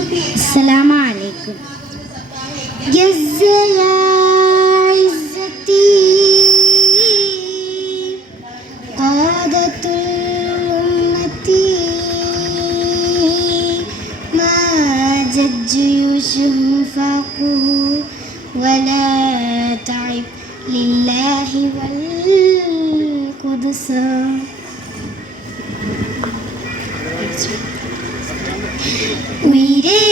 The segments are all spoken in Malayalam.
السلام عليكم. جز يا عزتي. قادة الأمة ما جد جيوشهم ولا تعب لله والقدس. Thank you. നമ്മൾ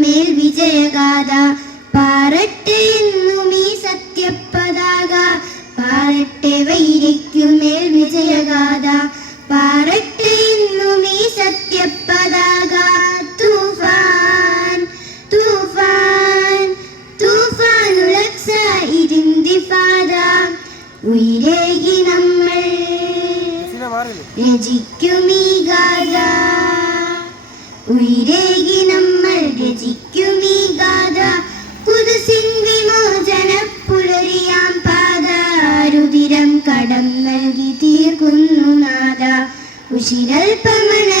വൈരയ്ക്കുമേൽ വിജയഗാഥ. പാറട്ടെ എന്നും ഈ സത്യപതാക പാറട്ടെ വൈരയ്ക്കുമേൽ വിജയഗാഥ. പാറട്ടെ എന്നും ഈ സത്യപതാക തൂഫാൻ തൂഫാൻ തൂഫാനുലക്സ ഉയരേകി നമ്മൾ രചിക്കുമീ ഗാഥ. ഉയരേകി നമ്മൾ ഉശിരൽപമണയാതെ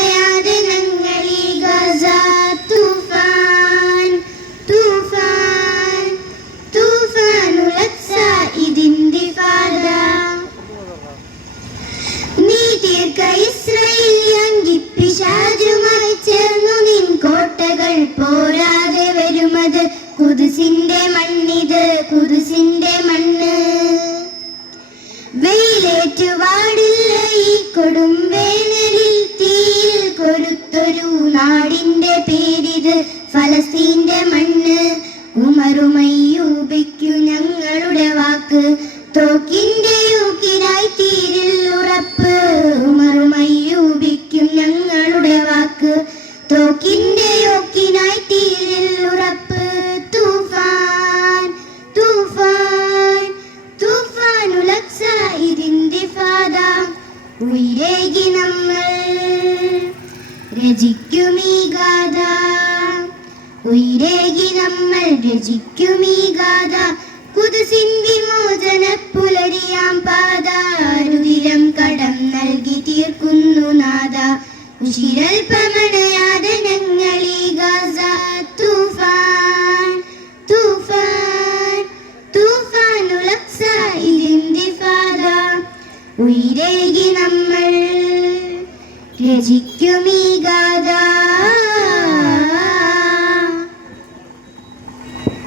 വാക്ക് തോക്കിന്റെ യൂക്കിനായി തീരിൽ ഉറപ്പ്. മറുമയ്യൂപിക്കും ഞങ്ങളുടെ വാക്ക്. തോക്കിന്റെ യോക്കിനായി തീരിൽ ഉറപ്പ്. തൂഫാൻ തൂഫാൻ തൂഫാനുലക്സ ഇതിന്റെ ഫാദ ഉയരേകി നമ്മൾ രചിക്കുമീ ഗാഥ. ഉയരേകി നമ്മൾ രചിക്കുമീ ഗാഥ. പുലരിയാം പാത രുതിരം കടം നൽകി തീർക്കുന്നു നാദ ഉശിരൽപ്പമണയാതെ ഞങ്ങൾ ഈ ഗാസ. തൂഫാൻ തൂഫാൻ തൂഫാനുലക്സ ഇതിന്റെ ഉയരേകി നമ്മൾ രചിക്കുമീ ഗാഥ.